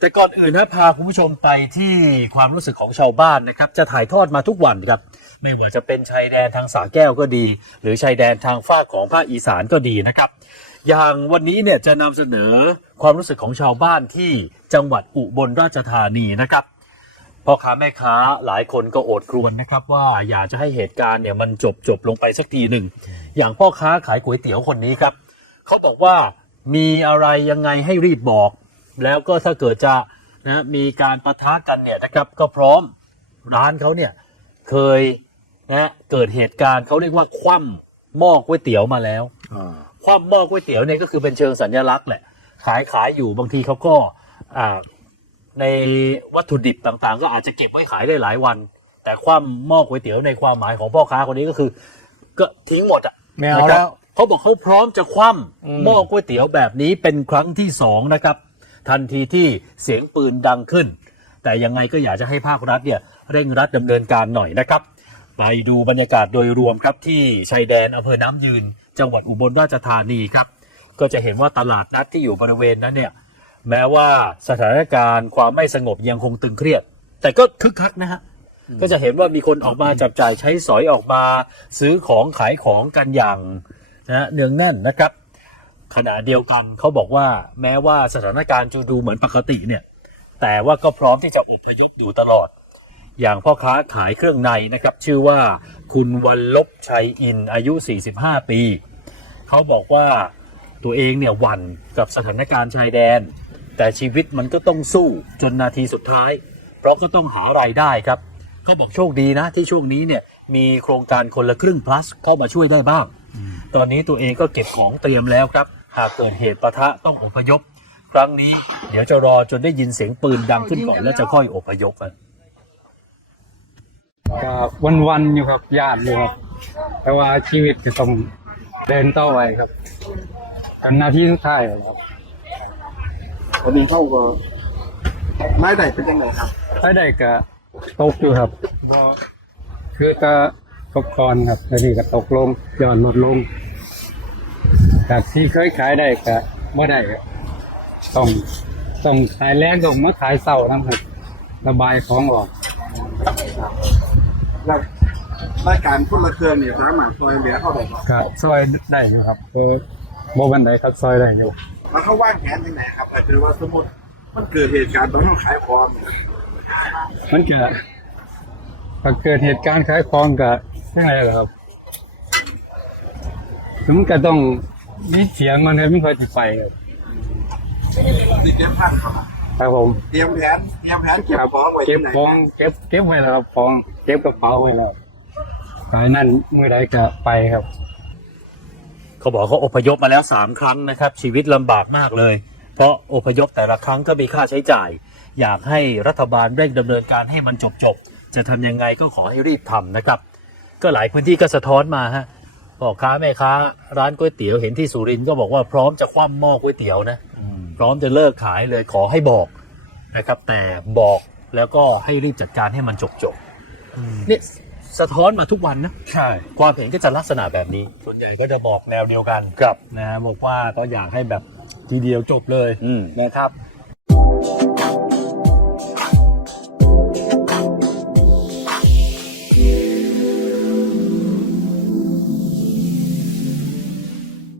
แต่ก่อนอื่นนะพาคุณผู้ชมไปที่ความรู้สึกของชาวบ้านนะครับ จะถ่ายทอดมาทุกวันครับ ไม่ว่าจะเป็นชายแดนทางสาแก้วก็ดี หรือชายแดนทางฝาของภาคอีสานก็ดีนะครับ อย่างวันนี้เนี่ยจะนำเสนอความรู้สึกของชาวบ้านที่จังหวัดอุบลราชธานีนะครับ พ่อค้าแม่ค้าหลายคนก็โอดครวญนะครับว่าอยากจะให้เหตุการณ์เนี่ยมันจบจบลงไปสักทีหนึ่ง อย่างพ่อค้าขายก๋วยเตี๋ยวคนนี้ครับ เขาบอกว่ามีอะไรยังไงให้รีบบอก แล้วก็ถ้าเกิดจะนะมีการประทะกันเนี่ยนะครับก็พร้อมร้านเขาเนี่ยเคยนะเกิดเหตุการณ์เขาเรียกว่าคว่ำหม้อก๋วยเตี๋ยวมาแล้วคว่ำหม้อก๋วยเตี๋ยวเนี่ยก็คือเป็นเชิงสัญลักษณ์แหละขายขายอยู่บางทีเขาก็อ่าในวัตถุดิบต่างๆ ก็อาจจะเก็บไว้ขายได้หลายวัน แต่คว่ำหม้อก๋วยเตี๋ยวในความหมายของพ่อค้าคนนี้ก็คือ ก็ทิ้งหมดอะไม่เอานะครับแล้วเขาบอกเขาพร้อมจะคว่อืมำหม้อก๋วยเตี๋ยวแบบนี้เป็นครั้งที่สองนะครับ ทันทีที่เสียงปืนดังขึ้น แต่ยังไงก็อยากจะให้ภาครัฐเนี่ยเร่งรัดดำเนินการหน่อยนะครับ ไปดูบรรยากาศโดยรวมครับที่ชายแดนอำเภอน้ำยืน จังหวัดอุบลราชธานีครับ ก็จะเห็นว่าตลาดนัดที่อยู่บริเวณนั้นเนี่ยแม้ว่าสถานการณ์ความไม่สงบยังคงตึงเครียด แต่ก็คึกคักนะฮะก็จะเห็นว่ามีคนออกมาจับจ่ายใช้สอยออกมา ซื้อของขายของกันอย่างนะเนืองแน่นนะครับ ขณะเดียวกันเขาบอกว่าแม้ว่าสถานการณ์จะดูเหมือนปกติเนี่ย แต่ว่าก็พร้อมที่จะอพยพอยู่ตลอด อย่างพ่อค้าขายเครื่องในนะครับ ชื่อว่าคุณวันลบชัยอินอายุ 45 ปีเขาบอกว่าตัวเองเนี่ยหวั่นกับสถานการณ์ชายแดน แต่ชีวิตมันก็ต้องสู้จนนาทีสุดท้าย เพราะก็ต้องหารายได้ครับเขาบอกโชคดีนะที่ช่วงนี้เนี่ยมีโครงการคนละครึ่ง plus เข้ามาช่วยได้บ้าง ตอนนี้ตัวเองก็เก็บของเตรียมแล้วครับ หากเกิดเหตุปะทะต้องอพยพ ครั้งนี้ เดี๋ยวจะรอจนได้ยินเสียงปืนดังขึ้นก่อนแล้วจะค่อยอพยพกันก็วันวันๆอยู่ครับญาติอยู่ครับ แต่ว่าชีวิตจะต้องเดินต่อไปครับกันหน้าที่สุดท้ายครับวันนี้เข้าก็ไม้ได้เป็นยังไงครับถ้าได้ก็ตกอยู่ครับเพราะคือก็ตกก่อนครับแล้วนี่ก็ตกลงยอดลดลง จากที่เคยขายได้ก็ไม่ได้ครับต้องต้องขายแรงต้องมาขายเศร้านะครับระบายของออกแล้วรายการคนละเครื่องเนี่ยสามารถซอยเหลือเข้าได้ครับครับซอยได้อยู่ครับเออโบบันไดครับซอยได้อยู่แล้วเขาว่างแผนยังไงครับถ้าเกิดว่าสมมติมันเกิดเหตุการณ์ตอนที่เราขายของเนี่ยมันก็พอเกิดเหตุการณ์ขายของก็ยังไงล่ะครับถึงก็ต้อง มีเสียงมันให้ไม่ค่อยจะไปครับติดเตรียมพันครับครับผมเตรียมแผนเตรียมแผนเก็บของไว้เก็ที่บไหนของเก็บเก็บไว้แล้วครับของเก็บกระเป๋าไว้แล้วไปนั่นมือใดก็ไปครับ เขาบอกเขาอพยพมาแล้วสามครั้งนะครับ ชีวิตลำบากมากเลย เพราะอพยพแต่ละครั้งก็มีค่าใช้จ่าย อยากให้รัฐบาลเร่งดำเนินการให้มันจบจบๆจะทำยังไงก็ขอให้รีบทำนะครับ ก็หลายพื้นที่ก็สะท้อนมาฮะ พ่อค้าแม่ค้า ร้านก๋วยเตี๋ยวเห็นที่สุรินทร์ก็บอกว่าพร้อมจะคว่ำหม้อก๋วยเตี๋ยวนะพร้อมจะเลิกขายเลยขอให้บอกนะครับ แต่บอกแล้วก็ให้รีบจัดการให้มันจบจบๆเนี่ยสะท้อนมาทุกวันนะใช่ความเห็นก็จะลักษณะแบบนี้ ส่วนใหญ่ก็จะบอกแนวเดียวกันครับนะฮะบอกว่าก็อยากให้แบบทีเดียวจบเลยอืมนะครับ